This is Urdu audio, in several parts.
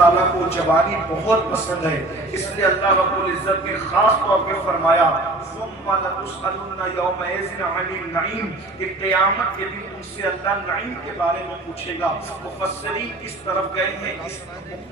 تعالیٰ کو جوانی بہت پسند ہے، اس لیے اللہ رب العزت نے خاص طور پہ فرمایا ثم لتسألن یومئذ عن النعیم، کہ قیامت کے دن ان سے اللہ نعیم کے بارے میں پوچھے گا۔ مفسرین اس طرف گئے ہیں اس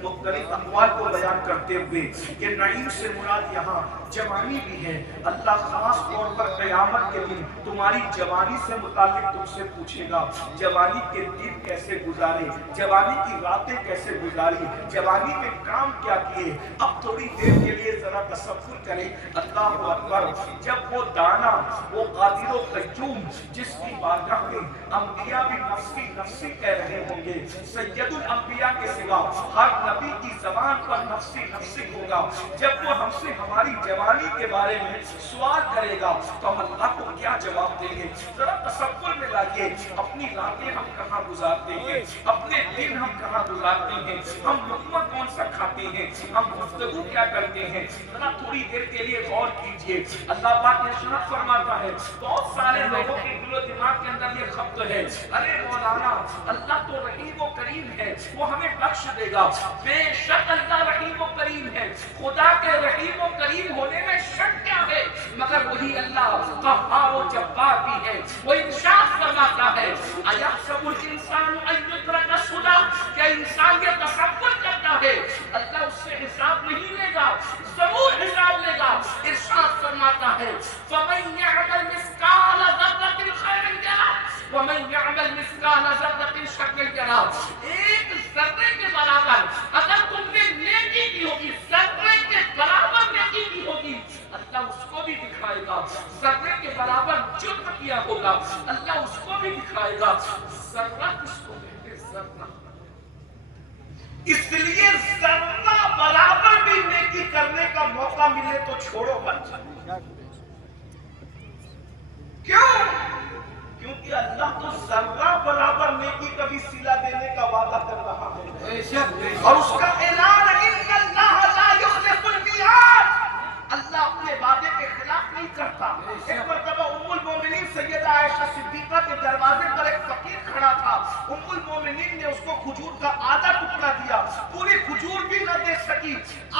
مختلف اقوال کو بیان کرتے ہوئے کہ نعیم سے مراد یہاں جوانی بھی ہے۔ اللہ خاص طور پر قیامت کے دن تمہاری جوانی سے متعلق تم سے پوچھے گا، جوانی کے دن کیسے گزارے، جوانی کی راتیں کیسے گزاری، جوانی میں کام کیا کیے۔ اب تھوڑی دیر کے لیے ذرا تصور کریں، اللہ اکبر، جب وہ دانا، وہ قادر و قیوم جس کی بارگاہ میں انبیاء بھی نفسی نفسی کہہ رہے ہوں گے، سید الانبیاء کے سوا ہر نبی کی زبان پر نفسی نفسی ہوگا، جب وہ ہم سے ہماری جوانی کے بارے میں سوال کرے گا تو ہم اللہ کو کیا جواب دیں گے؟ ذرا تصور میں لائیے، اپنی راتیں ہم کہاں گزارتے ہیں، اپنے دن ہم کہاں گزارتے ہیں، ہم لقمہ کون سا کھاتے ہیں، ہم گفتگو کیا کرتے ہیں، ذرا تھوڑی دیر کے لیے غور کیجئے۔ اللہ پاک نے ارشاد فرماتا ہے، بہت سارے لوگوں کے دل و دماغ کے اندر یہ خبر ہے، ارے مولانا اللہ تو رحیم و کریم ہے، وہ ہمیں بخش دے گا۔ بے شک اللہ رحیم و کریم ہے، خدا کے رحیم و کریم ہونے میں شک کیا ہے، مگر وہی اللہ قہار و جبار بھی ہے۔ وہ ارشاد فرماتا ہے، ایحسب الانسان ان یترک سدی، کیا انسان یہ تصور کرتا ہے اللہ اس سے حساب نہیں لے گا؟ ضرور حساب لے گا۔ ارشاد فرماتا ہے، فمن یعمل مثقال ذرۃ خیرا یرہ ومن یعمل مثقال ذرۃ شرا یرہ۔ ایک ذرے کے برابر اگر تم نے نیکی کی ہوگی، ذرے کے برابر نیکی کی ہوگی، اللہ اس کو بھی دکھائے گا۔ ذرے کے برابر جرم کیا ہوگا، اللہ اس کو بھی دکھائے گا۔ ذرہ کس کو کہتے ہیں؟ ذرہ، اس لیے ذرہ برابر بھی نیکی کرنے کا موقع ملے تو چھوڑو مت۔ کیوں؟ کیونکہ اللہ تو ذرہ برابر نیکی کا بھی صلہ دینے کا وعدہ کر رہا ہے، اور اس کا اعلان ہے ان اللہ لا یخلف المیعاد، اللہ اپنے وعدے کے خلاف نہیں کرتا۔ ایک مرتبہ ام المومنین سیدہ عائشہ صدیقہ کے دروازے پر ایک فقیر کھڑا تھا، ام المومنین نے اس کو کھجور کا آدھا ٹکڑا دیا، پوری کھجور بھی نہ دے سکی،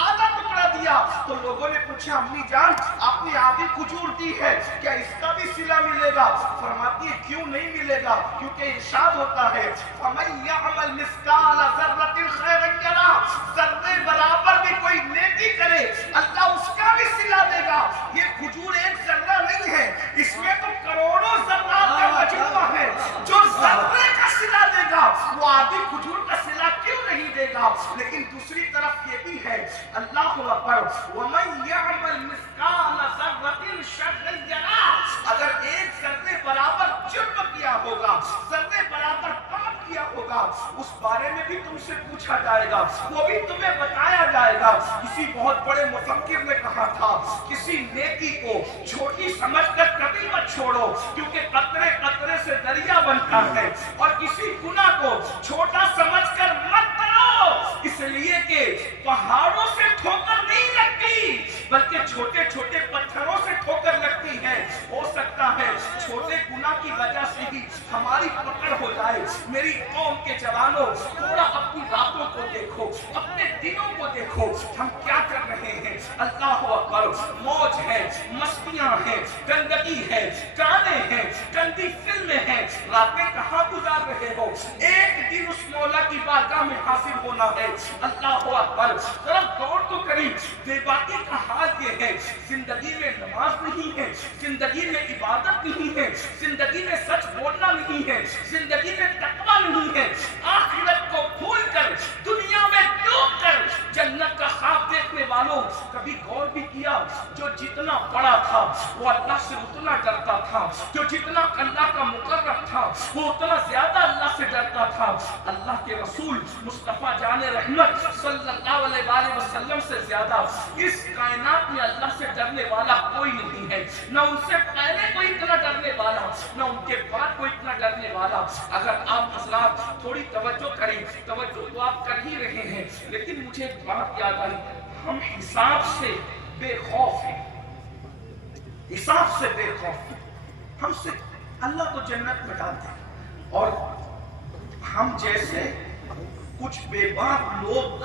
آدھا ٹکڑا دیا۔ تو لوگوں نے پوچھا امی جان آپ نے آدھی کھجور دی ہے، کیا اس کا بھی صلہ ملے گا؟ فرماتی ہے کیوں نہیں ملے گا، کیونکہ ارشاد ہوتا ہے فَمَن يَعْمَلْ مِثْقَالَ ذَرَّةٍ خَيْرًا يَرَهُ، ذرے برابر بھی کوئی نیکی کرے اللہ اس کا بھی صلہ دے گا۔ یہ کھجور ایک ذرہ نہیں ہے، اس میں تو کروڑوں ذرات کا مجموعہ ہے، جو ذرے کا صلہ دے گا وہ آدھی کھجور کا صلہ کیوں نہیں دے گا؟ لیکن دوسری طرف یہ بھی ہے، اللہ اکبر، وَمَن يَعْمَلْ مِثْقَالَ ذَرَّةٍ شَرًّا يَرَهُ، اگر ایک ذرے برابر جرم کیا ہوگا، ذرے برابر پاپ کیا ہوگا، اس بارے میں بھی تم سے پوچھا جائے گا، وہ بھی تمہیں بتایا جائے گا۔ کسی بہت بڑے مفکر نے کہا تھا کسی نیکی کو چھوٹی سمجھ کر کبھی مت چھوڑو، کیونکہ قطرے قطرے سے دریا بنتا ہے، اور کسی گناہ کو چھوٹا سمجھ کر مت کرو، اس لیے کہ پہاڑوں سے ٹھوکر نہیں لگتی بلکہ چھوٹے چھوٹے پتھروں سے ٹھوکر لگتی ہے۔ ہو سکتا ہے چھوٹے گناہ کی وجہ سے ہی ہماری پکڑ ہو جائے۔ میری قوم کے جوانوں تھوڑا اپنی راتوں کو دیکھو، اپنے دنوں کو دیکھو، ہم کیا کر رہے ہیں؟ اللہ اکبر، موج ہے، مستیاں ہیں، گندگی ہے، گانے ہیں، گندی فلمیں ہیں، راتیں کہاں گزار رہے ہو؟ ایک دن اس مولا کی بارگاہ میں حاضر ہونا ہے۔ اللہ اکبر، ذرا غور تو کریں، بے باکی کا حال یہ ہے، زندگی میں نماز نہیں ہے، زندگی میں عبادت نہیں ہے، زندگی میں سچ بولنا نہیں ہے، زندگی میں تقویٰ نہیں ہے، آخرت کو بھول کر دنیا میں ڈوب کر جنت کا خواب دیکھنے والوں کبھی غور بھی کیا؟ جو جتنا بڑا تھا وہ اللہ سے اتنا ڈرتا تھا، جو جتنا اللہ کا مقرب تھا وہ اتنا زیادہ اللہ سے ڈرتا تھا۔ اللہ کے رسول مصطفیٰ جان رحمت صلی اللہ علیہ وسلم سے زیادہ اس کائنات میں اللہ سے ڈرنے والا کوئی نہیں ہے، نہ ان سے پہلے کوئی اتنا ڈرنے والا، نہ ان کے بعد کوئی اتنا ڈرنے والا۔ اگر آپ حضرات تھوڑی توجہ کریں، توجہ تو آپ کر ہی رہے ہیں، لیکن مجھے ایک بات یاد آئی، ہم حساب سے بے خوف ہیں، حساب سے بے خوف ہیں، ہم سے اللہ تو جنت میں ڈالتے ہیں، اور ہم جیسے کچھ بے باک لوگ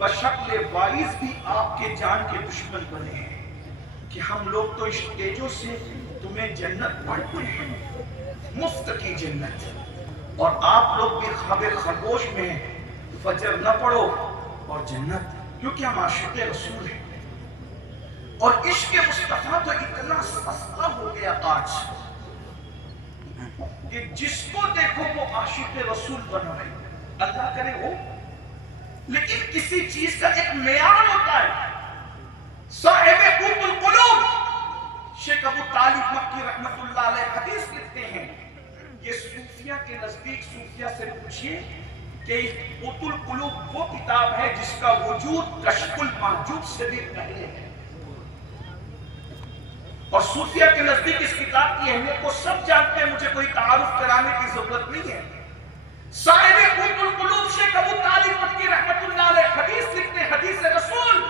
بشکل وائز بھی آپ کے جان کے دشمن بنے ہیں کہ ہم لوگ تو اسٹیجوں سے تمہیں جنت پڑھتے ہیں، مفت کی جنت، اور آپ لوگ بھی خواب خرگوش میں فجر نہ پڑھو اور جنت، کیونکہ ہم عاشق رسول ہیں۔ اور عشق مصطفیٰ تو اتنا سستا ہو گیا آج کہ جس کو دیکھو وہ عاشق رسول بن رہے، اللہ کرے ہو، لیکن کسی چیز کا ایک معیار ہوتا ہے۔ صاحب قوت القلوب شیخ ابو طالب مکی رحمت اللہ علیہ حدیث لکھتے ہیں، یہ صوفیہ کے نزدیک صوفیہ سے پوچھئے کہ قوت القلوب وہ کتاب ہے جس کا وجود کشف المحجوب سے بھی پہلے ہے، اور صوفیہ کے نزدیک اس کتاب کی اہمیت کو سب جانتے ہیں، مجھے کوئی تعارف کرانے کی ضرورت نہیں ہے۔ صاحب قوت القلوب شیخ ابو طالب مکی رحمت اللہ علیہ حدیث لکھتے ہیں، حدیث رسول،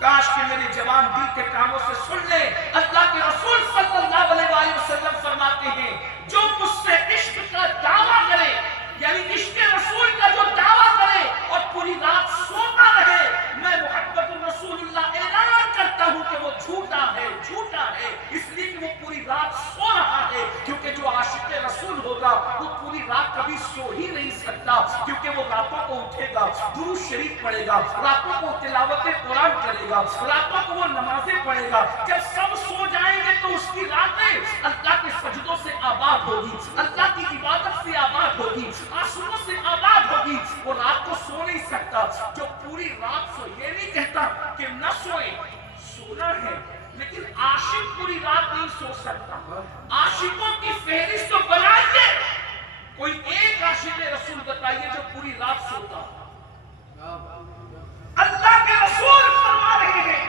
کاش کہ میرے جوان دل کے کانوں سے سن لیں، اللہ کے رسول صلی اللہ علیہ وآلہ وسلم فرماتے ہیں، جو مجھ سے عشق کا دعویٰ کرے، یعنی عشق رسول کا جو دعویٰ کرے اور پوری رات سوتا رہے، میں محمد رسول اللہ اعلان کرتا ہوں کہ وہ جھوٹا ہے، جھوٹا ہے، اس لیے کہ وہ پوری رات سو رہا ہے، کیونکہ جو عاشق رسول ہوگا وہ پوری رات کبھی سو ہی نہیں سکتا، کیونکہ وہ راتوں کو اٹھے گا، درود شریف پڑھے گا، راتوں کو تلاوت قرآن کرے گا، راتوں کو وہ نمازیں پڑھے گا، جب سب سو جائیں گے تو اس کی راتیں اللہ کے سجدوں سے آباد ہوگی، اللہ کی عبادت سے آباد ہوگی، آنسوؤں سے آباد ہوگی، وہ رات کو سو نہیں سکتا۔ جو پوری رات سو، یہ نہیں کہتا کہ نہ سوئے، سونا ہے، لیکن عاشق پوری رات نہیں سو سکتا۔ عاشقوں کی فہرست تو بنائیے، کوئی ایک عاشق رسول بتائیے جو پوری رات سوتا۔ اللہ کے رسول فرما رہے ہیں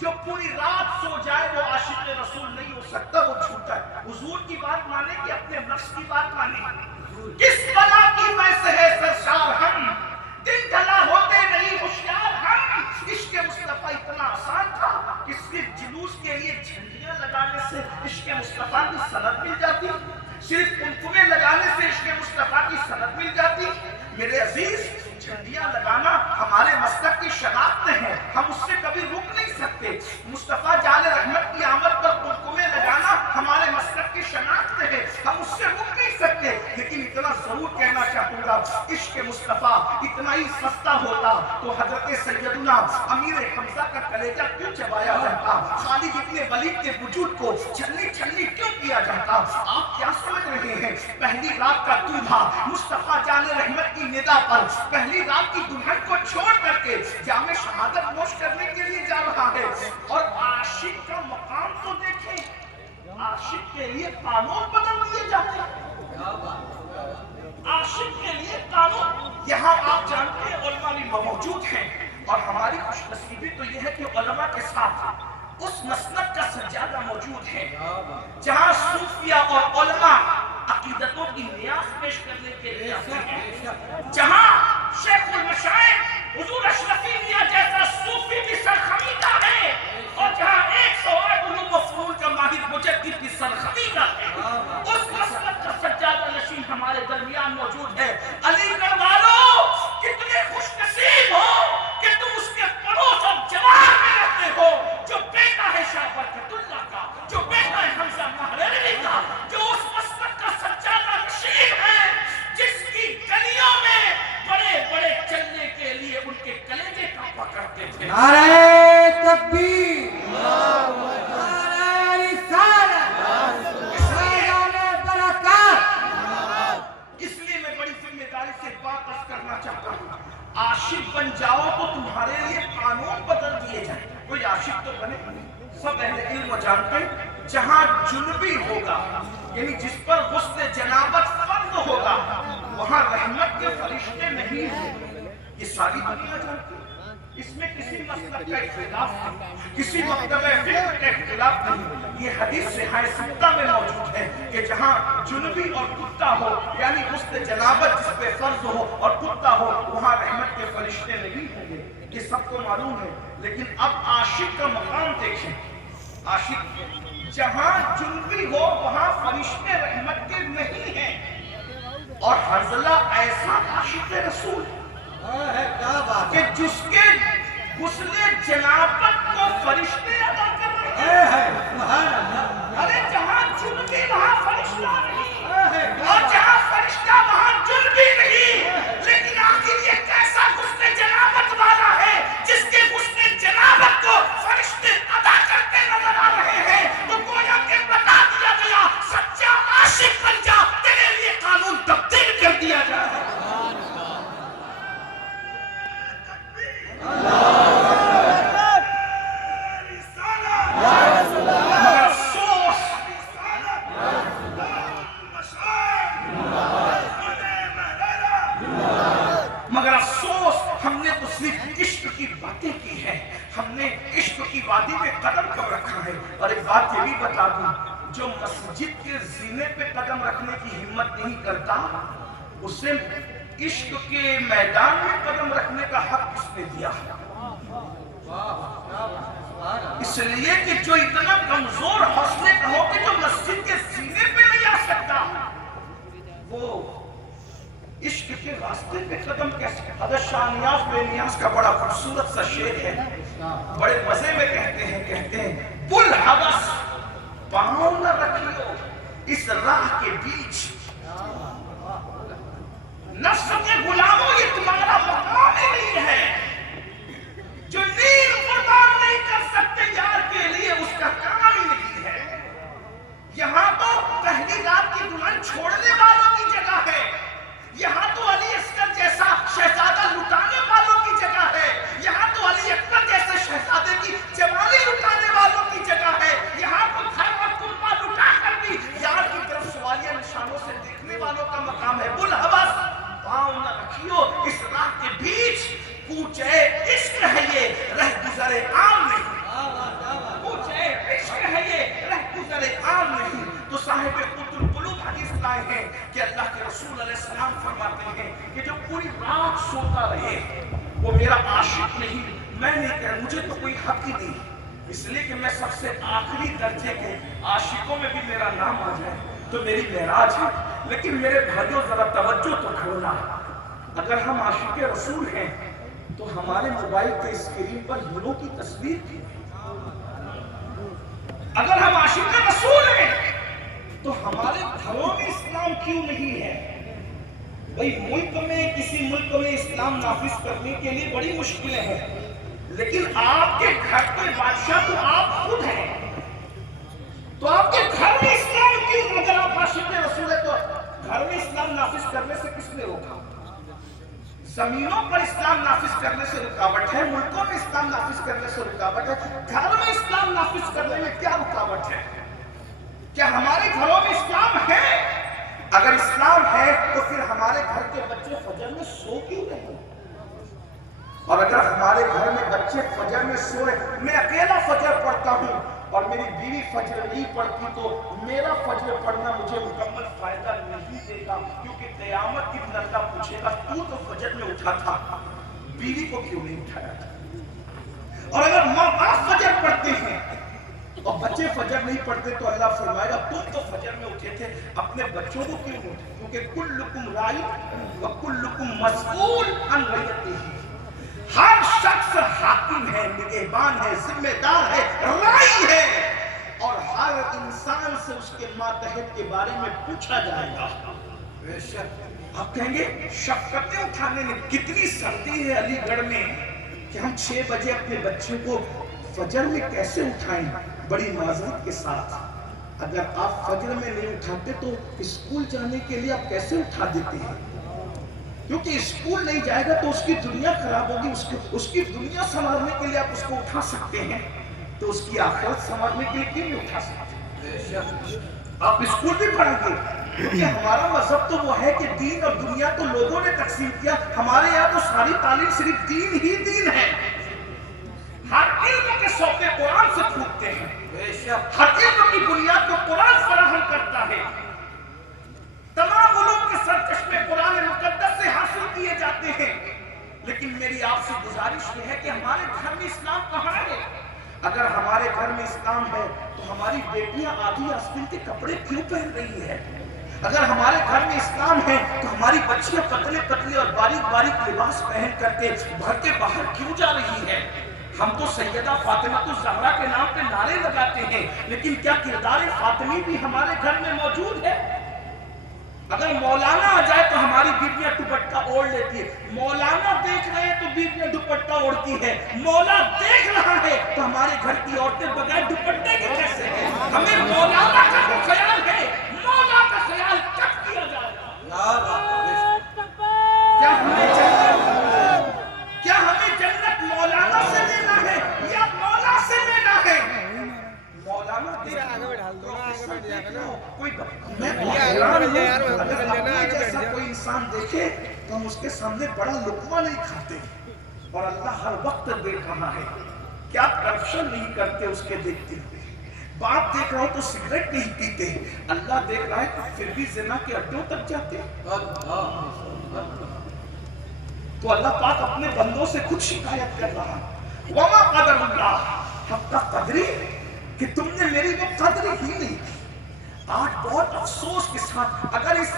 جو پوری رات سو جائے وہ عاشق رسول نہیں ہو سکتا، وہ جھوٹا ہے۔ حضور کی بات مانے کہ اپنے نفس کی بات مانے؟ کس بلا کی ویسے ہے سرشار ہم، دن ڈھلا ہوتے نہیں ہوشیار ہم۔ عشق مصطفیٰ اتنا آسان تھا کہ صرف جلوس کے لیے جھنڈیاں لگانے سے عشق مصطفیٰ کی سند مل جاتی، صرف کنکمے لگانے سے عشق مصطفیٰ کی سند مل جاتی۔ میرے عزیز، جھنڈیاں لگانا ہمارے مسلک کی شناخت ہے، ہم اس سے کبھی رک نہیں سکتے۔ مصطفیٰ جان رحمت کی آمد پر کنکمے لگانا ہمارے مسلک کی شناخت ہے، ہم اس سے رک نہیں سکتے، لیکن اتنا ضرور کہنا چاہوں گا، عشق مصطفیٰ اتنا ہی سستا ہوتا تو حضرت سیدنا امیر حمزہ کا کلیجہ کیوں چبایا جاتا، خالد ابن ولید کے وجود کو چھلنی چھلنی کیوں کیا جاتا؟ آپ کیا سمجھ رہے ہیں؟ پہلی رات کا دولہا مصطفیٰ جان رحمت کی ندا پر پہلی رات کی دلہن کو چھوڑ کر کے جام شہادت نوش کرنے کے لیے جا رہا ہے، اور عاشق کا مقام تو دیکھیں، عاشق کے لیے قانون بدل دیے جاتے ہیں، عاشق کے لیے قانون۔ یہاں آپ جانتے ہیں علماء بھی موجود ہیں، اور ہماری خوش نصیبی تو یہ ہے کہ علماء کے ساتھ اس مسلک کا سجادہ موجود ہے جہاں صوفیہ اور علماء عقیدتوں کی نیاز پیش کرنے کے لیے آتے ہیں، جہاں شیخ المشائخ حضور اشرفی میاں جیسا صوفی بھی سرخمیدہ ہے، اور جہاں 108 علوم و فنون کا ماہر مجدد بھی سرخمیدہ ہے، اس مسلک کا سجادہ نشین ہمارے درمیان موجود ہے۔ علی گڑھ والوں، کتنے خوش نصیب ہو کہ تم اس کے پڑوس اور جوار میں رہتے ہو، جو بیٹا ہے شاہ برکت اللہ کا، جو بیٹا ہے حمزہ مہرلوی کا، جو اس مسلک کا سجادہ نشین ہے، جس کی گلیوں میں بڑے بڑے چلنے کے لیے ان کے کلیجے کانپا کرتے تھے۔ نعرہ تکبیر، نعرہ رسالت، نعرہ برکات۔ اس لیے میں بڑی ذمہ داری سے بات عرض کرنا چاہتا ہوں، عاشق بن جاؤ تو تمہارے لیے قانون بدل دیے جائیں۔ کوئی عاشق تو بنے، سب اہل علم جانتے ہیں، جہاں جنبی ہوگا، یعنی جس پر غسل جنابت فرض ہوگا، وہاں رحمت کے فرشتے نہیں ہیں۔ یہ ساری دنیا جانتی ہے، اس میں کسی مسلک کا اختلاف نہیں، کسی مکتبہ فقہ کا اختلاف نہیں۔ یہ حدیث صحیح ستہ میں موجود ہے کہ جہاں جنبی اور کتا ہو، یعنی غسل جنابت جس پہ فرض ہو اور کتا ہو، وہاں رحمت کے فرشتے نہیں ہوں گے، یہ سب کو معلوم ہے۔ لیکن اب عاشق کا مقام دیکھیں، عاشق جہاں جنبی ہو وہاں فرشتے رحمت کے نہیں ہیں، اور حنظلہ ایسا عاشق رسول کیا بات کہ جس کے غسل جنابت کو فرشتے ادا کر رہے ہیں. ارے جہاں جنبی وہاں فرشتہ نہیں، اور جہاں فرشتہ وہاں جنبی نہیں. لیکن آخر یہ کیسا غسل جنابت والا ہے جس کے غسل جنابت کو فرشتے ادا کرتے نظر آ رہے ہیں؟ تو گویا کہ بتا دیا گیا سچا عاشق بن جا، تیرے لیے قانون تبدیل کر دیا جائے. مگر افسوس ہم نے تو صرف عشق کی باتیں کی ہیں، ہم نے عشق کی وادی میں قدم کب رکھا ہے. اور ایک بات یہ بھی بتا دوں، جو مسجد کے زینے پہ قدم رکھنے کی ہمت نہیں کرتا اسے عشق کے میدان میں قدم رکھنے کا حق کس نے دیا؟ اس لیے کہ جو اتنا کمزور حوصلے کا ہو کہ جو مسجد کے زینے پہ نہیں آ سکتا وہ عشق کے راستے پہ قدم کیسے؟ حضرت شاہ نیاز بے نیاز کا بڑا خوبصورت سا شعر ہے، بڑے مزے میں کہتے ہیں بل حوث پاؤں نہ رکھیو اس راہ کے بیچ، نفس کے غلاموں یہ تمہارا مقام ہی نہیں ہے، جو نیل قربان نہیں کر سکتے یار کے لیے اس کا کام ہی نہیں ہے. یہاں تو پہلی رات کی دلہن چھوڑنے والوں کی جگہ ہے، یہاں تو علی اصغر جیسا شہزادہ لٹانے والوں کی جگہ ہے، یہاں تو علی اکبر جیسے شہزادے کی جوانی لٹانے والوں کی جگہ ہے، یہاں تو گھر اور کنبہ لٹا کر بھی یار کی طرف سوالیہ نشانوں سے دیکھنے والوں کا مقام ہے. بل حوث پاؤں نہ رکھیو اس راہ کے بیچ، کوچے عشق ہے یہ رہ گزرے عام نہیں، کوچے عشق ہے یہ رہ گزرے عام نہیں. تو صاحب قطب القلوب حدیث لائے ہیں کہ اللہ کے رسول علیہ السلام فرماتے ہیں کہ جو پوری رات سوتا رہے وہ میرا عاشق نہیں. میں نہیں کہہ، مجھے تو کوئی حق ہی نہیں، اس لیے کہ میں سب سے آخری درجے کے عاشقوں میں بھی میرا نام آ جائے تو میری معراج ہے. لیکن میرے بھائیوں ذرا توجہ تو کرنا، اگر ہم عاشق رسول ہیں تو ہمارے موبائل کے اسکرین پر ہیرو کی تصویر تھی. اگر ہم عاشق رسول ہیں تو ہمارے گھروں میں اسلام کیوں نہیں ہے؟ بھئی ملک میں کسی ملک میں اسلام نافذ کرنے کے لیے بڑی مشکلیں ہیں، لیکن آپ کے گھر کے بادشاہ تو آپ خود ہیں، تو آپ کے گھر میں اسلام کیوں؟ اگر آپ عاشق رسول ہیں تو گھر میں اسلام نافذ کرنے سے کس نے روکا؟ زمینوں پر اسلام نافذ کرنے سے رکاوٹ ہے، ملکوں میں اسلام نافذ کرنے سے رکاوٹ ہے، گھر میں اسلام نافذ کرنے میں کیا رکاوٹ ہے؟ کیا ہمارے گھروں میں اسلام ہے؟ اگر اسلام ہے تو پھر ہمارے گھر کے بچے فجر میں سو کیوں رہے؟ اور اگر ہمارے گھر میں بچے فجر میں سو رہے، میں اکیلا فجر پڑھتا ہوں اور میری بیوی فجر نہیں پڑھتی تو میرا فجر پڑھنا مجھے مکمل فائدہ نہیں دے گا، کیونکہ قیامت کی دن اللہ پوچھے گا تو فجر میں اٹھا تھا، بیوی کو کیوں نہیں اٹھایا تھا؟ اور اگر ماں باپ فجر پڑھتے ہیں اور بچے فجر نہیں پڑھتے تو اللہ فرمائے گا تم تو فجر میں اٹھے تھے، اپنے بچوں کو کیوں اٹھے؟ کیونکہ کلکم رائی وکلکم مسئول عن رعیتہ، ہر شخص حاکم ہے، نگہبان ہے، ذمہ دار ہے، رائی ہے، اور ہر انسان سے اس کے ماتحت کے بارے میں پوچھا جائے گا. آپ کہیں گے شفقتیں اٹھانے میں کتنی سختی ہے علی گڑھ میں کہ ہم 6 بجے اپنے بچوں کو فجر میں کیسے اٹھائیں؟ بڑی معذرت کے ساتھ اگر آپ فجر میں نہیں اٹھاتے تو اسکول جانے کے لیے آپ کیسے اٹھا دیتے ہیں؟ کیونکہ اسکول نہیں جائے گا تو اس کی دنیا خراب ہوگی، اس کی دنیا سنوارنے کے لیے آپ اس کو اٹھا سکتے ہیں تو اس کی آخرت سنوارنے کے لیے کیوں نہیں اٹھا سکتے؟ آپ اسکول بھی پڑھیں گے کیونکہ ہمارا مذہب تو وہ ہے کہ دین اور دنیا تو لوگوں نے تقسیم کیا، ہمارے یہاں تو ساری تعلیم صرف دین ہی دین ہے. ہر علم کے سوتے قرآن سے پھوٹتے ہیں، ہر علم کی بنیاد کو قرآن فراہم کرتا ہے، تمام علوم کے سرچشمے قرآن مقدس سے حاصل کیے جاتے ہیں. لیکن میری آپ سے گزارش یہ ہے کہ ہمارے گھر میں اسلام کہاں ہے؟ اگر ہمارے گھر میں اسلام ہے تو ہماری بیٹیاں آدھی آستین کے کپڑے کیوں پہن رہی ہے؟ اگر ہمارے گھر میں اسلام ہے تو ہماری بچیاں پتلے پتلے اور باریک باریک لباس پہن کر کے گھر کے باہر کیوں جا رہی ہے؟ ہم تو سیدہ فاطمہ الزہرا کے نام پہ نعرے لگاتے ہیں، لیکن کیا کردار فاطمی بھی ہمارے گھر میں موجود ہے؟ اگر مولانا آ جائے تو ہماری بیویاں دوپٹہ اوڑھ لیتی ہے، مولانا دیکھ رہے ہیں تو بیویاں دوپٹہ اوڑھتی ہے، مولا دیکھ رہا ہے تو ہمارے گھر کی عورتیں بغیر دوپٹے کے کیسے ہیں؟ ہمیں مولانا کا جو خیال ہے، مولا کا خیال کب کیا جائے گا؟ کیا ہمیں جنت مولانا سے لینا ہے یا مولا سے لینا ہے؟ مولانا جیسا کوئی انسان دیکھے تو ہم اس کے سامنے بڑا لقمہ نہیں کھاتے، اور اللہ ہر وقت دیکھ رہا ہے، کیا کرپشن نہیں کرتے اس کے دیکھتے ہوئے، باپ دیکھ رہا ہو تو سگریٹ نہیں پیتے، اللہ دیکھ رہا ہے پھر بھی زنا کے اڈوں تک جاتے۔ تو اللہ پاک اپنے بندوں سے خود شکایت کر رہا، وما قدر اللہ حق قدری، کہ تم نے میری وہ قدر ہی نہیں کی۔ آج بہت افسوس کے ساتھ اگر اس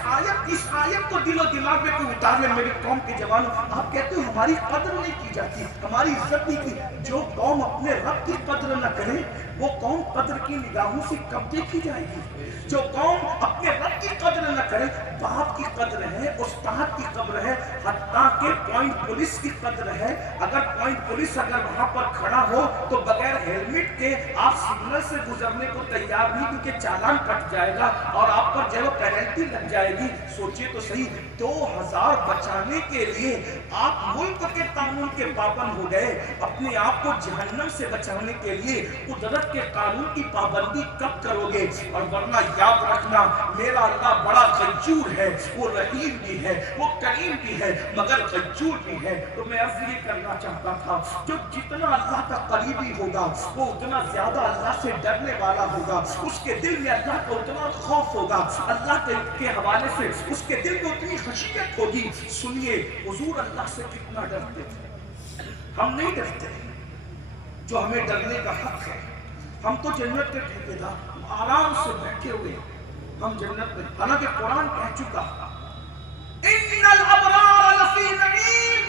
آیت کو دل و دماغ میں کوئی اتار لے، میری قوم کے جوانوں، آپ کہتے ہو ہماری قدر نہیں کی جاتی، ہماری عزت نہیں کی۔ جو قوم اپنے رب کی قدر نہ کرے وہ قوم قدر کی نگاہوں سے کب دیکھی جائے گی؟ جو قوم اپنے رب کی قدر نہ کرے، باپ کی قدر ہے، استاد کی قدر ہے، حتیٰ کہ پوائنٹ پولیس کی قدر ہے۔ اگر پوائنٹ پولیس اگر وہاں پر کھڑا ہو تو بغیر ہیلمٹ کے آپ سگنل سے گزرنے کو تیار نہیں، کیونکہ چالان کٹ جائے گا اور آپ پر جو پینلٹی لگ جائے گی۔ سوچئے تو صحیح، 2000 بچانے کے لیے آپ ملک کے قانون کے پابند ہو گئے، اپنے آپ کو جہنم سے بچانے کے لیے قدرت کے قانون کی پابندی کب کرو گے؟ اور ورنہ یاد رکھنا، میرا اللہ بڑا غیور ہے، وہ رحیم بھی ہے، وہ کریم بھی ہے، مگر غیور بھی ہے۔ تو میں عرض یہ کرنا چاہتا تھا، جو جتنا اللہ کا قریبی ہوگا وہ اتنا زیادہ اللہ سے ڈرنے والا ہوگا، اس کے دل میں اللہ کا اتنا خوف ہوگا، اللہ کے حوالے سے اس کے دل میں اتنی خشیت ہوگی۔ سنیے حضور اللہ سے کتنا ڈرتے تھے، ہم نہیں ڈرتے، جو ہمیں ڈرنے کا حق ہے۔ ہم تو جنت کے ٹھیکیدار، آرام سے بیٹھے ہوئے ہم جنت میں، حالانکہ قرآن کہہ چکا ان الابرار لفی نعیم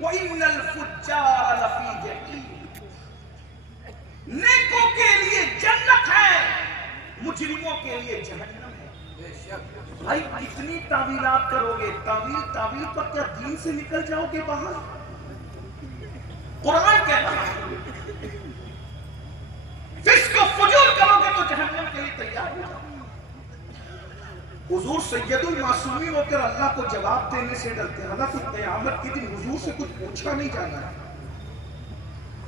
وان الفجار لفی جحیم، نیکوں کے لیے جنت ہے، مجرموں کے لیے جہنم ہے۔ بھائی کتنی تعویلات کرو گے؟ تعویل پر کیا دین سے نکل جاؤ گے باہر؟ قرآن کہتا ہے فسق و فجور کرو گے تو جہنم کے لیے تیار ہو جاؤ۔ حضور سید المعصومین ہو کر اللہ کو جواب دینے سے ڈرتے ہیں، حالانکہ قیامت کے دن حضور سے کچھ پوچھا نہیں جانا ہے۔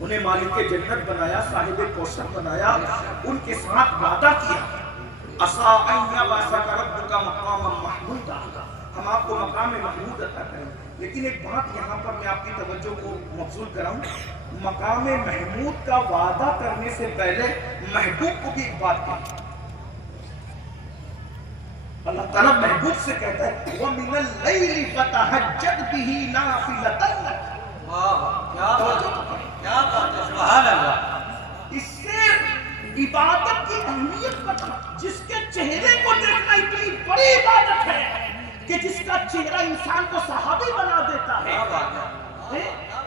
انہیں مالک جنت بنایا، صاحب کوثر بنایا، ان کے ساتھ وعدہ کیا عسیٰ ان یبعثک ربک مقاما محمودا، ہم آپ کو مقام محمود عطا کریں۔ لیکن ایک بات یہاں پر میں آپ کی توجہ کو مبذول کراؤں، مقام محمود کا وعدہ کرنے سے پہلے محبوب کو بھی ایک بات کہی۔ اللہ تعالیٰ محبوب سے کہتا ہے وَمِنَ اللَّيْلِ فَتَهَجَّدْ بِهِ نَافِلَةً لَكَ۔ کیا بات ہے، سبحان اللہ۔ اس سے عبادت کی اہمیت بتا، جس کے چہرے کو دیکھنا اتنی بڑی عبادت ہے کہ جس کا چہرہ انسان کو صحابی بنا دیتا ہے،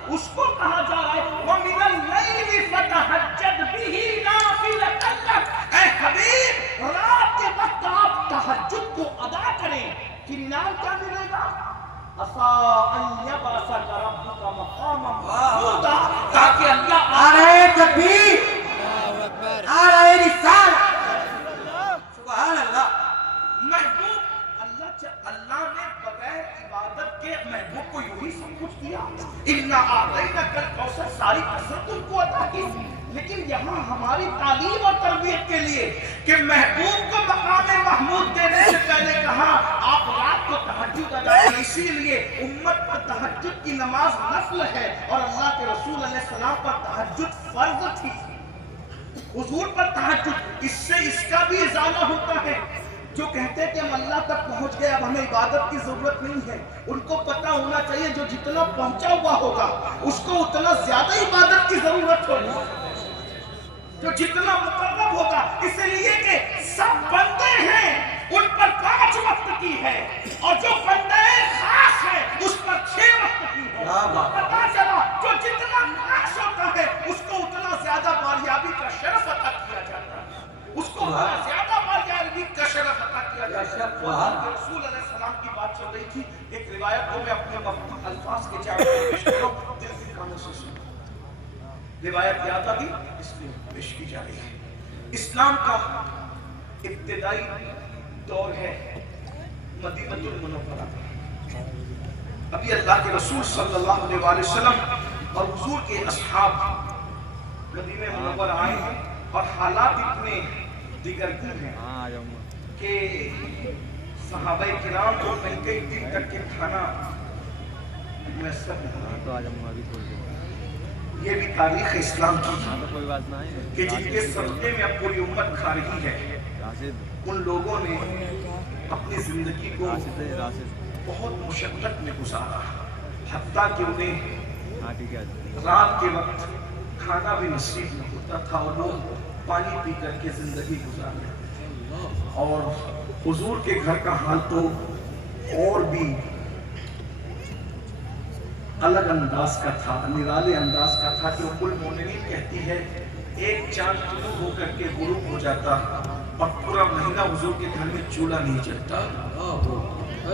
اس کو کہا جا رہا ہے وَمِنَ اللَّيْلِ فَتَهَجَّدْ بِهِ نَافِلَةً لَكَ۔ اے حبیب، رات کے وقت آپ تہجد کو ادا کریں، کہ انعام کیا ملے گا؟ عسیٰ ان یبعثک ربک مقاما محمودا، تاکہ اللہ آ رہے تکبیر، آ رہے رسالہ، سبحان اللہ۔ محبوب اللہ نے بغیر عبادت کے محبوب کو یوں ہی سب کچھ کیا، اِنَّا أَعْطَيْنَاكَ الْكَوْثَرَ، ساری کثرت ان کو عطا کی۔ لیکن یہاں ہماری تعلیم اور تربیت کے لیے کہ محبوب کو مقام محمود دینے سے پہلے کہا آپ رات کو تہجد ادا کریں، اسی لیے امت پر تہجد کی نماز نفل ہے اور اللہ کے رسول علیہ السلام پر تہجد فرض تھی، حضور پر تہجد۔ اس سے اس کا بھی ازالہ ہوتا ہے۔ جو کہتے ہیں کہ ہم اللہ تک پہنچ گئے، اب ہمیں عبادت کی ضرورت نہیں ہے، ان کو پتہ ہونا چاہیے جو جتنا پہنچا ہوا ہوگا اس کو اتنا زیادہ عبادت کی ضرورت ہوگی، جو جتنا مقرب ہوگا، اس لیے کہ سب بندے ہیں ان پر 5 وقت کی ہے، اور جو بندے خاص ہے اس پر 6 وقت کی ہے۔ پتہ چلا جو جتنا خاص ہوتا ہے روایت یاد آ گئی، اس لیے پیش کی جا رہی ہے۔ اسلام کا ابتدائی دور ہے مدینہ المنورہ۔ ابھی اللہ کے رسول صلی اللہ علیہ وآلہ وسلم اور حضور کے اصحاب مدینہ منورہ آئے ہیں، اور حالات اتنے دیگرگون ہیں کہ صحابہ کرام کو کئی دن تک کے کھانا میسر نہیں۔ یہ بھی تاریخ اسلام کی کہ جن کے صدقے میں اب پوری امت کھا رہی ہے، ان لوگوں نے اپنی زندگی کو بہت مشقت میں گزارا، حتیٰ کہ انہیں رات کے وقت کھانا بھی نصیب نہ ہوتا تھا، اور وہ پانی پی کر کے زندگی گزار لیتے تھے۔ اور حضور کے گھر کا حال تو اور بھی الگ انداز کا تھا، نرالے انداز کا تھا، کہ ام المومنین کہتی ہے ایک چاند طلوع ہو کر کے غروب ہو جاتا اور پورا مہینہ حضور کے گھر میں چولہا نہیں جلتا،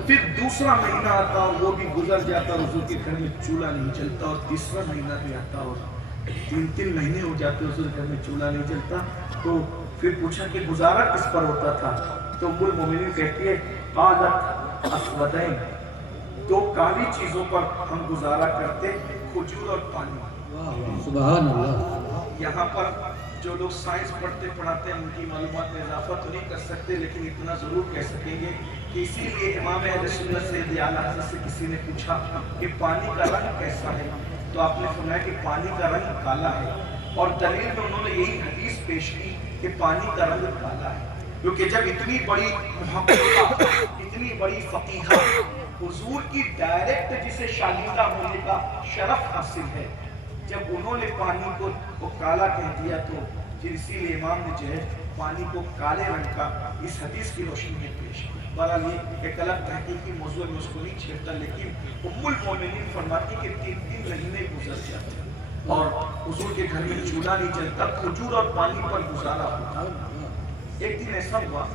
پھر دوسرا مہینہ آتا اور وہ بھی گزر جاتا اور حضور کے گھر میں چولہا نہیں جلتا، اور تیسرا مہینہ بھی آتا اور تین مہینے ہو جاتے حضور کے گھر میں چولہا نہیں جلتا۔ تو پھر پوچھا کہ گزارا کس پر ہوتا تھا؟ تو ام المومنین کہتی ہے قالت اسودین، دو کالی چیزوں پر ہم گزارا کرتے، کھجور اور پانی۔ سبحان اللہ۔ یہاں پر جو لوگ سائنس پڑھتے پڑھاتے ہیں ان کی معلومات میں اضافہ تو نہیں کر سکتے، لیکن اتنا ضرور کہہ سکیں گے کہ اسی لیے امام اہل سنت سید اعلیٰ حضرت سے کسی نے پوچھا کہ پانی کا رنگ کیسا ہے، تو آپ نے فرمایا کہ پانی کا رنگ کالا ہے، اور دلیل میں انہوں نے یہی حدیث پیش کی کہ پانی کا رنگ کالا ہے، کیونکہ جب اتنی بڑی محققہ، اتنی بڑی فقیہہ حضور کی ڈائریکٹ جسے شاگردہ ہونے کا شرف حاصل ہے، جب انہوں نے پانی کو کالا کہہ دیا، تو پھر اسی لیے امام نے جو ہے پانی کو کالے رنگ کا اس حدیث کی روشنی میں پیش کیا۔ بہرحال یہ ایک الگ تحقیقی موضوع میں اس کو نہیں چھیڑتا، لیکن ام المومنین فرماتی کہ 3 مہینے گزر جاتے اور حضور کے گھر میں چولہا نہیں جلتا، کھجور اور پانی پر گزارا ہوتا۔ ایک دن ایسا ہوا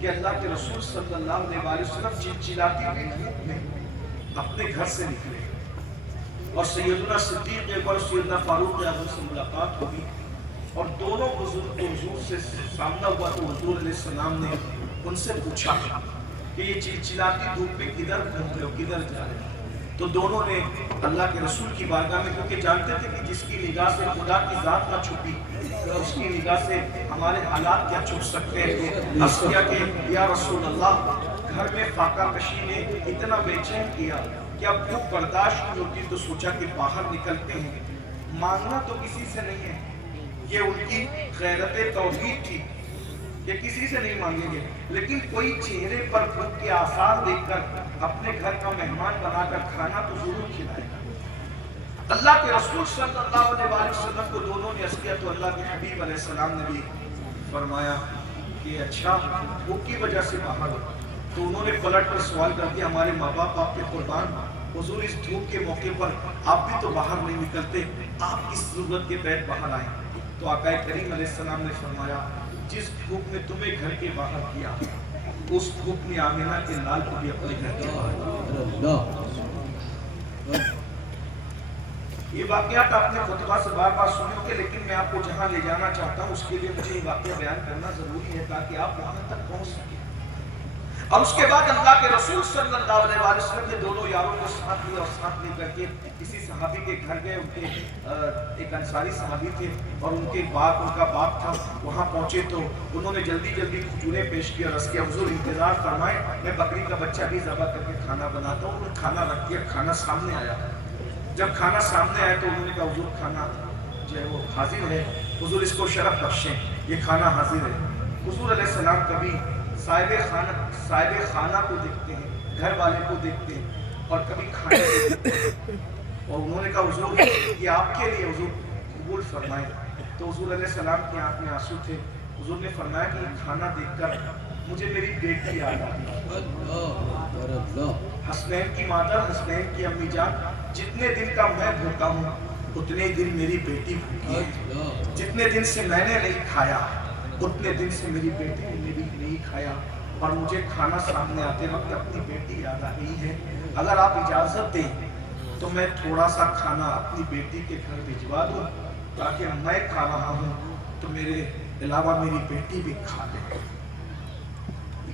کہ اللہ کے رسول صلی اللہ علیہ وآلہ وسلم چلچلاتی ہوئی دھوپ میں اپنے گھر سے نکلے، اور سیدنا صدیق اکبر سیدنا فاروق اعظم سے ملاقات ہوئی، اور دونوں بزرگ کو حضور سے سامنا ہوا، تو حضور علیہ السلام نے ان سے پوچھا کہ یہ چلچلاتی دھوپ میں کدھر گھوم رہے ہو، کدھر جا رہے ہو؟ تو دونوں نے اللہ کے رسول کی بارگاہ میں، کیونکہ جانتے تھے کہ جس کی نگاہ سے خدا کی ذات نہ چھپی، اس کی نگاہ سے ہمارے حالات کیا چھپ سکتے ہیں، تو عرض کیا کہ یا رسول اللہ، گھر میں فاقہ کشی نے اتنا بے چین کیا کہ اب بھوک برداشت نہیں ہوتی، تو سوچا کہ باہر نکلتے ہیں۔ مانگنا تو کسی سے نہیں ہے، یہ ان کی غیرت توحید تھی کہ کسی سے نہیں مانگیں گے، لیکن کوئی چہرے پر بھوک کے آثار دیکھ کر اپنے گھر کا مہمان بنا کر کھانا تو ضرور کھلائے گا۔ اللہ کے رسول صلی اللہ علیہ وسلم کو دونوں نے عرض کیا، تو اللہ کے حبیب علیہ السلام نے بھی فرمایا کہ اچھا بھوک کی وجہ سے باہر ہو، تو انہوں نے پلٹ کر سوال کر دیا ہمارے ماں باپ آپ کے قربان، حضور اس دھوپ کے موقع پر آپ بھی تو باہر نہیں نکلتے، آپ کس ضرورت کے تحت باہر آئے؟ تو آقا کریم علیہ السلام نے فرمایا جس دھوپ نے تمہیں گھر کے باہر کیا، اس دھوپ نے آمینہ کے لال کو بھی اپنے گھر کے باہر۔ یہ واقعات آپ نے خطبہ سے بار بار سنے ہوں گے، لیکن میں آپ کو جہاں لے جانا چاہتا ہوں اس کے لیے مجھے یہ واقعہ بیان کرنا ضروری ہے تاکہ آپ وہاں تک پہنچ سکیں۔ اور اس کے بعد اللہ کے رسول صلی اللہ علیہ وسلم نے دونوں یاروں کو ساتھ لیا، اور ساتھ لے کر کے کسی صحابی کے گھر گئے، ان کے ایک انصاری صحابی تھے اور ان کے باغ، ان کا باغ تھا، وہاں پہنچے تو انہوں نے جلدی جلدی کھجوریں پیش کی اور عرض کیا حضور انتظار فرمائیں، میں بکری کا بچہ بھی ذبح کر کے کھانا بناتا ہوں۔ انہوں نے کھانا رکھ دیا، کھانا سامنے آیا، جب کھانا سامنے آیا تو انہوں نے کہا حضور کھانا جو ہے وہ حاضر ہے، حضور اس کو شرف بخشیں، یہ کھانا حاضر ہے۔ حضور علیہ السلام کبھی صاحب خانہ کو دیکھتے ہیں، گھر والے کو دیکھتے ہیں، اور کبھی کھانے کو دیکھتے ہیں، اور انہوں نے کہا حضور یہ آپ کے لیے، حضور قبول فرمائیں۔ تو حضور علیہ السلام کی آنکھ میں آنسو تھے، حضور نے فرمایا کہ یہ کھانا دیکھ کر مجھے میری بیٹی یاد آئی، حسنین کی مادر، حسنین کی امی جان، جتنے دن کا میں بھوکا ہوں اتنے دن میری بیٹی بھوکی ہے، جتنے دن سے میں نے نہیں کھایا اتنے دن سے میری بیٹی نے بھی نہیں کھایا، اور مجھے کھانا سامنے آتے وقت اپنی بیٹی یاد آ رہی ہے۔ اگر آپ اجازت دیں تو میں تھوڑا سا کھانا اپنی بیٹی کے گھر بھجوا دوں، تاکہ میں کھا رہا ہوں تو میرے علاوہ میری بیٹی بھی کھا لے.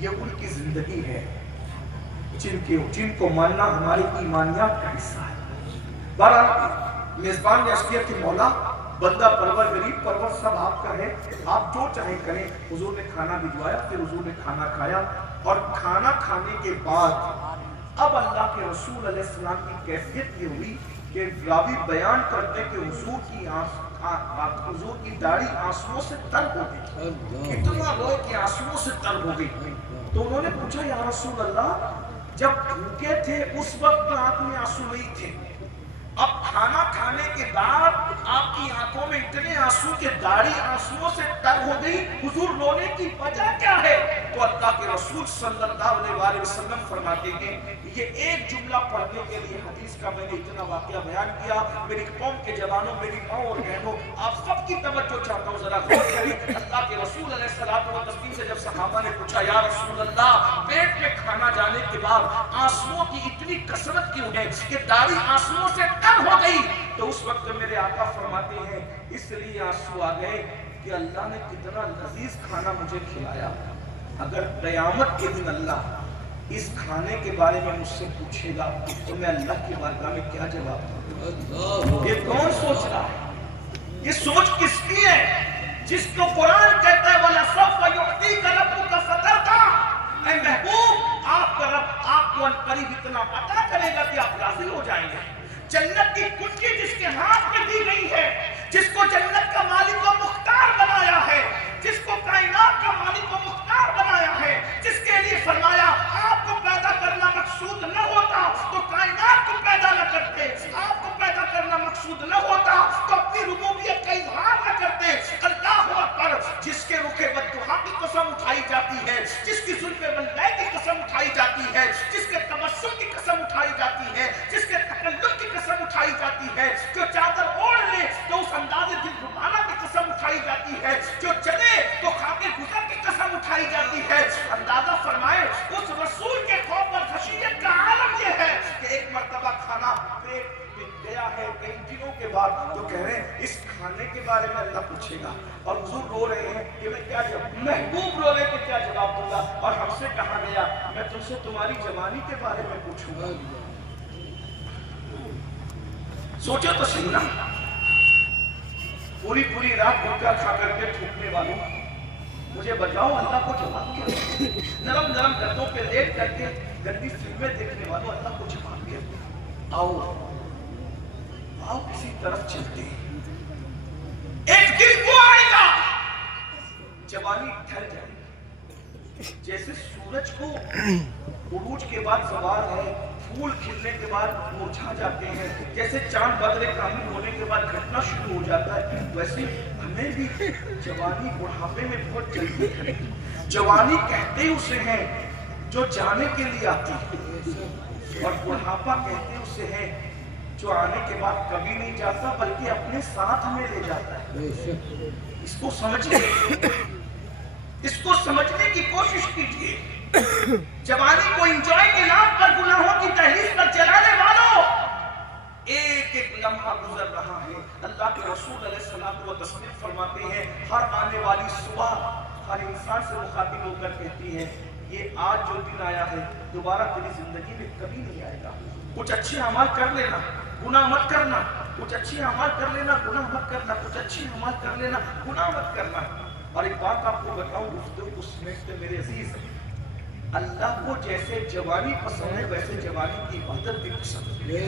یہ ان کی زندگی ہے جن کو ماننا ہماری ایمانیات کا حصہ ہے. بہرحال میزبان نے عرض کیا کہ مولا بندہ پرور غریب پرور سب آپ کا ہے، آپ جو چاہیں کریں. حضور نے کھانا بھجوایا، پھر حضور نے کھانا کھایا، اور کھانا کھانے کے بعد اب اللہ کے رسول علیہ السلام کی کیفیت یہ ہوئی کہ راوی بیان کرتے کہ حضور کی داڑھی آنسوؤں سے تر ہو گئی، اتنا روئے کہ آنسوؤں سے تر ہو گئی. تو انہوں نے پوچھا یا رسول اللہ جب بھوکے تھے اس وقت آنکھ میں آنسو نہیں تھے، اب کھانا کھانے کے بعد آپ کی آنکھوں میں اتنے آنسو کہ داڑھی آنسوؤں سے تر ہو گئی، حضور رونے کی وجہ کیا ہے؟ تو اللہ کے رسول صلی اللہ علیہ وسلم فرماتے ہیں یہ ایک جملہ پڑھنے کے لیے حدیث کا میں نے اتنا واقعہ بیان کیا. میری قوم کے جوانوں، میری ماں اور بہنوں، آپ سب کی توجہ چاہتا ہوں، ذرا غور کریں. اللہ کے رسول علیہ الصلوۃ والتسلیم سے جب صحابہ نے پوچھا یا رسول اللہ پیٹ میں کھانا جانے کے بعد آنسوؤں کی اتنی کثرت کیوں ہے کہ داڑھی آنسوؤں سے تر ہو گئی، تو اس وقت میرے آقا فرماتے ہیں اس لیے آنسو آ گئے کہ اللہ نے کتنا لذیذ کھانا مجھے کھلایا. اگر قیامت کے دن اللہ اس کھانے کے بارے میں مجھ سے پوچھے گا تو میں اللہ کی بارگاہ میں کیا جواب دوں؟ یہ کون سوچ رہا ہے؟ یہ سوچ کس کی ہے جس کو قرآن کہتا ہے وَلَسَوْفَ يُعْطِيكَ رَبُّكَ فَتَرْضَىٰ، اے محبوب آپ کا رب آپ کو عنقریب اتنا عطا کرے گا کہ آپ راضی ہو جائیں گے. جنت کی کنجی جس کے ہاتھ میں دی گئی ہے، جس کو جنت کا مالک و مختار بنایا ہے، جس کو کائنات کا مالک و مختار بنایا ہے، جس کے لیے فرمایا آپ کو پیدا کرنا مقصود نہ ہوتا تو کائنات کو پیدا نہ کرتے، آپ کو پیدا کرنا مقصود نہ ہوتا تو اپنی ربوبیت کا اظہار نہ کرتے. اللہ اکبر. جس کے رخ بددعا کی قسم اٹھائی جاتی ہے، جس کی زلف بلغے کی قسم اٹھائی جاتی ہے، جس کے تبسم کی قسم اٹھائی جاتی ہے، جس کے تکلم کی قسم اٹھائی جاتی ہے، جو چادر اوڑھ لے تو اس انداز دلربانہ کی قسم اٹھائی جاتی ہے، جو چلے تو خاک گزر کی قسم اٹھائی جاتی ہے. اندازہ فرمائے اس رسول کے خوف اور خشیت کا عالم یہ ہے کہ ایک مرتبہ کھانا پیٹ گیا ہے کئی دنوں کے بعد، تو کہہ رہے ہیں اس کھانے کے بارے میں اللہ پوچھے گا، اور حضور رو رہے ہیں کہ میں کیا جواب، محبوب رو رہے کہ کیا جواب دوں گا. اور ہم سے کہا گیا میں تم سے تمہاری جوانی کے بارے میں پوچھوں گا. سوچو تو صحیح نا، پوری رات بھوکا کھا کر کے تھوکنے والوں مجھے بتاؤ اللہ کو جواب کیا؟ نرم گدوں پہ لیٹ کر کے گندی فلمیں دیکھنے والوں اللہ کو جواب کیا؟ آؤ کسی طرف چلتے ہیں. ایک دن وہ آئے گا جوانی ڈھل جائے گی، جیسے سورج کو عروج کے بعد زوال ہے، پھول کھلنے کے بعد مرجھا جاتے ہیں، جیسے چاند بدرے کامل ہونے کے بعد گھٹنا شروع ہو جاتا ہے، ویسے ہمیں بھی جوانی بڑھاپے میں بہت جلدی ہے. جوانی کہتے اسے ہیں جو جانے کے لیے آتی ہے، اور بڑھاپا کہتے اسے ہیں جو آنے کے بعد کبھی نہیں جاتا بلکہ اپنے ساتھ ہمیں لے جاتا ہے. اس کو سمجھنے کی کوشش کیجیے. جوانی کو انجوائے کے نام پر گناہوں کی دہلیز پر چلانے والوں ایک لمحہ گزر رہا ہے. اللہ کے رسول علیہ السلام کو تسلیم فرماتے ہیں ہر آنے والی صبح ہر انسان سے مخاطب ہو کر کہتی ہے یہ آج جو دن آیا ہے دوبارہ تیری زندگی میں کبھی نہیں آئے گا. کچھ اچھے اعمال کر لینا، گناہ مت کرنا. کچھ اچھے اعمال کر لینا، گناہ مت کرنا. کچھ اچھے اعمال کر لینا، گناہ مت کرنا. اور ایک بات آپ کو بتاؤں گفتگو کو سمیٹتے میرے عزیز، اللہ کو جیسے جوانی پسند ہے ویسے جوانی کی عبادت بھی پسند ہے.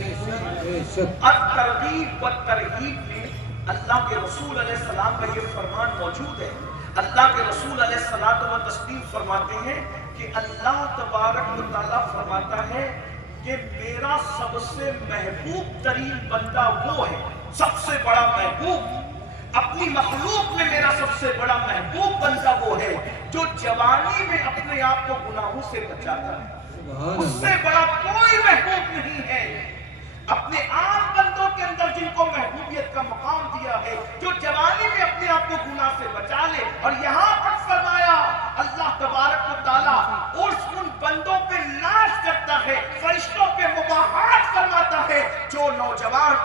الترغیب والترہیب میں اللہ کے رسول علیہ السلام کا یہ فرمان موجود ہے. اللہ کے رسول علیہ السلام و تسلیم فرماتے ہیں کہ اللہ تبارک و تعالیٰ فرماتا ہے کہ میرا سب سے محبوب ترین بندہ وہ ہے، سب سے بڑا محبوب اپنی مخلوق میں میرا سب سے بڑا محبوب بندہ وہ ہے جو جوانی میں اپنے آپ کو گناہوں سے بچاتا ہے. اس سے بڑا کوئی محبوب نہیں ہے. اپنے عام بندوں کے اندر جن کو محبوبیت کا مقام دیا ہے، جو جوانی میں اپنے آپ کو گناہ سے بچا لے. اور یہاں تک فرمایا اللہ تبارک و تعالیٰ ان بندوں پہ ناز کرتا ہے، فرشتوں پہ مباحات فرماتا ہے جو نوجوان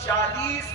40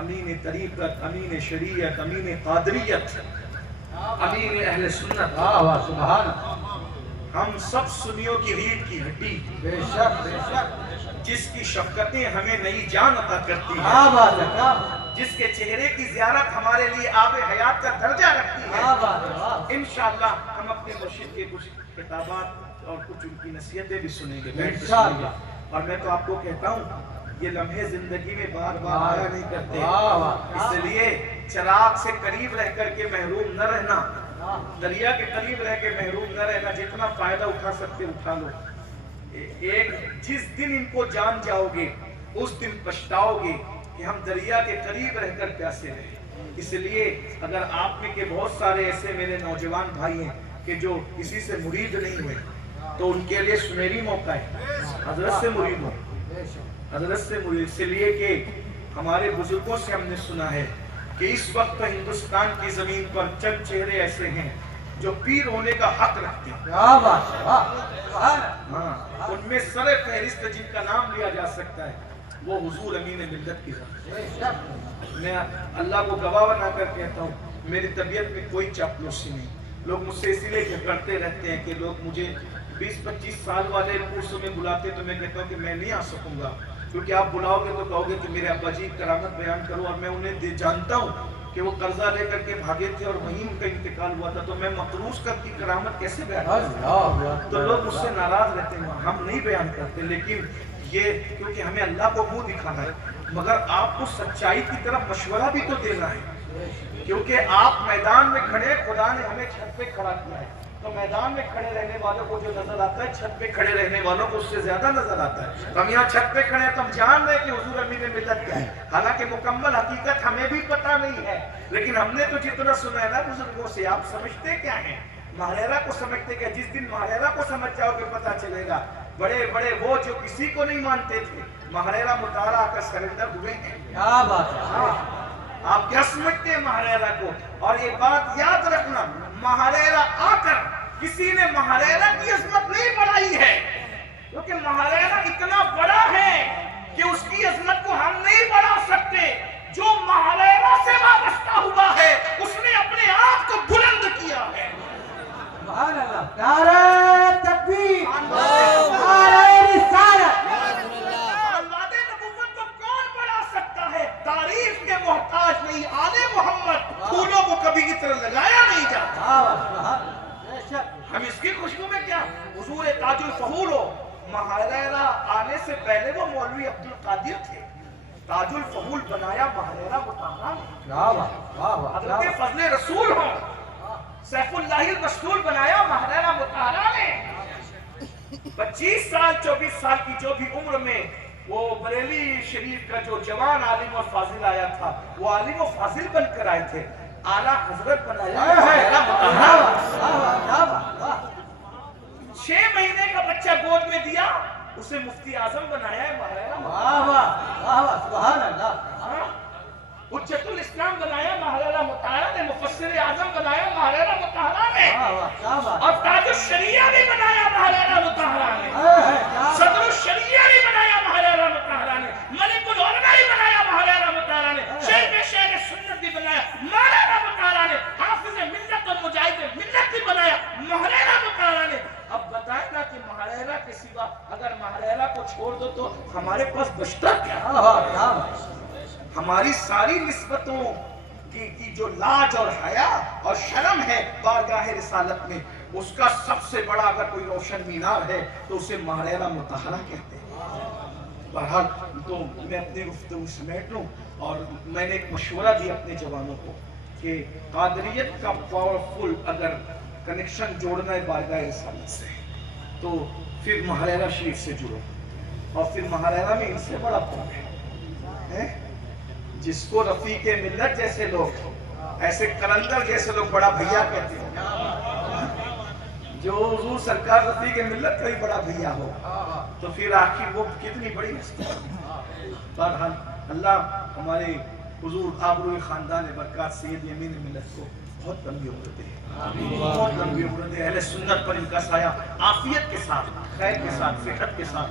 امین طریقت، امین شریعت، امین قادریت، امین اہل سنت، واہ واہ سبحان ہم سب سنیوں کی ریڑھ کی ہڈی، بے شک بے شک جس کی شفقتیں ہمیں نئی جان عطا کرتی کیا ہیں، بات ہے کیا بات جس کے چہرے کی زیارت ہمارے لیے آب حیات کا درجہ رکھتی ہے۔ کیا بات ہے واہ انشاءاللہ ہم اپنے مرشد کے کچھ کتابات اور کچھ ان کی نصیحتیں بھی سنیں گے، بیٹھ کے سنیں گے۔ اور میں تو آپ کو کہتا ہوں یہ لمحے زندگی میں بار بار آیا نہیں کرتے، واہ واہ اس لیے چراغ سے قریب رہ کر کے محروم نہ رہنا، دریا کے قریب رہ کے محروم نہ رہنا، جتنا فائدہ اٹھا سکتے اٹھا لو۔ ایک جس دن ان کو جان جاؤ گے اس دن پچھتاؤ گے کہ ہم دریا کے قریب رہ کر پیاسے رہے۔ اس لیے اگر آپ میں کے بہت سارے ایسے میرے نوجوان بھائی ہیں کہ جو کسی سے مرید نہیں ہوئے تو ان کے لیے سنہری موقع ہے، حضرت سے مرید ہو، حضرت سے مرید، اس لیے کہ ہمارے بزرگوں سے ہم نے سنا ہے کہ اس وقت ہندوستان کی زمین پر چند چہرے ایسے ہیں جو پیر ہونے کا حق رکھتے ہیں۔ کیا بات ہے واہ سبحان ہاں، ان میں سر فہرست جن کا نام لیا جا سکتا ہے وہ حضور امین ملت کی ذات ہے۔ بے شک میں اللہ کو گواہ بنا کر کہتا ہوں میری طبیعت میں کوئی چاپلوسی نہیں۔ لوگ مجھ سے اسی لیے کرتے رہتے ہیں کہ لوگ مجھے 20-25 سال والے کورسوں میں بلاتے تو میں کہتا ہوں کہ میں نہیں آ سکوں گا، کیونکہ آپ بلاؤ گے تو کہو گے کہ میرے ابا جی کرامت بیان کرو، اور میں انہیں جانتا ہوں کہ وہ قرضہ لے کر کے بھاگے تھے اور وہیں ان کا انتقال ہوا تھا، تو میں مقروض کر کی کرامت کیسے بیان کروں؟ تو لوگ مجھ سے ناراض رہتے ہیں، ہم نہیں بیان کرتے، لیکن یہ کیونکہ ہمیں اللہ کو منہ دکھانا ہے، مگر آپ کو سچائی کی طرف مشورہ بھی تو دینا ہے، کیونکہ آپ میدان میں کھڑے، خدا نے ہمیں چھت پہ کھڑا کیا ہے، تو میدان میں کھڑے رہنے والوں کو جو نظر آتا ہے چھت پہ کھڑے رہنے والوں کو اس سے زیادہ نظر آتا ہے۔ ہم یہاں چھت پہ کھڑے ہیں تو ہم جان رہے کہ حضور امین ملت کیا ہے، حالانکہ مکمل حقیقت ہمیں بھی پتہ نہیں ہے، لیکن ہم نے تو جتنا سنا ہے نا بزرگوں سے۔ آپ سمجھتے کیا ہیں؟ ماہریرہ کو سمجھتے کیا؟ جس دن ماہریرہ کو سمجھ جاؤ گے پتہ چلے گا بڑے بڑے وہ جو کسی کو نہیں مانتے تھے ماہریرہ مطالعہ آ کر سرنڈر ہوئے ہیں۔ کیا بات ہے آپ کیا سمجھتے ہیں ماہریرہ کو؟ اور یہ بات یاد رکھنا، ماہریرہ آ کر کسی نے ماہریرہ کی عظمت نہیں بڑھائی ہے، کیونکہ ماہریرہ اتنا بڑا ہے کہ اس کی عظمت کو ہم نہیں بڑھا سکتے۔ جو ماہریرہ سے وابستہ ہوا ہے اس نے اپنے آپ کو بلند کیا ہے۔ سبحان اللہ نعرہ تکبیر نعرہ رسالت اولاد نبوت کو کون بڑھا سکتا ہے؟ تعریف کے محتاج نہیں آل محمد، پھولوں کو کبھی عطر لگایا نہیں جاتا۔ ہم اس کی خوشبو میں کیا؟ حضور تاج الفہول ہو، ماہریرہ آنے سے پہلے وہ مولوی عبد القادر تھے، تاج الفہول بنایا ماہریرہ مطالعہ نے۔ کیا بات واہ واہ حضرت فضل رسول ہوں، سیف اللہ المسلول بنایا ماہریرہ مطالعہ نے۔ 25 سال 24 سال کی جو بھی عمر میں وہ بریلی شریف کا جو جوان عالم و فاضل آیا تھا وہ عالم و فاضل بن کر آئے تھے، اعلیٰ حضرت بنایا ماہریرہ مطالعہ۔ 6 مہینے کا بچہ گود میں دیا، اسے مفتی اعظم بنایا ہے ماہریرہ واہ واہ واہ سبحان اللہ حجت الاسلام بنایا ماہریرہ مطالعہ نے، مفسر اعظم بنایا ماہریرہ مطالعہ نے، اور تاج الشریعہ بھی بنایا ماہریرہ مطالعہ نے، صدر الشریعہ بھی بنایا ماہریرہ مطالعہ نے، ملک العلماء بھی بنایا ماہریرہ مطالعہ نے، شیخ سنت بھی بنایا ماہریرہ مطالعہ نے، حافظ ملت اور مجاہد ملت بھی بنایا ماہریرہ مطالعہ نے۔ اب بتائیں نا کہ ماہریرہ کے سوا اگر ماہریرہ کو چھوڑ دو تو ہمارے پاس بچتا کیا؟ ہماری ساری نسبتوں کی جو لاج اور حیا اور شرم ہے بارگاہ رسالت میں، اس کا سب سے بڑا اگر کوئی روشن مینار ہے تو اسے ماہریرہ مطالعہ کہتے ہیں۔ بہرحال تو میں اپنی گفتگو سمیٹ لوں، اور میں نے ایک مشورہ دیا اپنے جوانوں کو کہ قادریت کا پاورفل اگر کنیکشن جوڑنا ہے بارگاہ رسالت سے تو پھر ماہریرہ شریف سے جڑو، اور پھر ماہریرہ میں ان سے بڑا پاور ہے، جس کو رفیق ملت جیسے لوگ، ایسے کلندر جیسے لوگ بڑا بھیا کہتے ہیں، جو حضور سرکار رفیق ملت کا ہی بڑا بھیا ہو تو پھر آخر وہ کتنی بڑی ہستی ہے۔ بہرحال اللہ ہمارے حضور آبروئے خاندان برکات سید امین ملت کو بہت لمبی عمر دے، بہت لمبی عمر دے، اہل سنت پر ان کا سایہ عافیت کے ساتھ، خیر کے ساتھ، صحت کے ساتھ،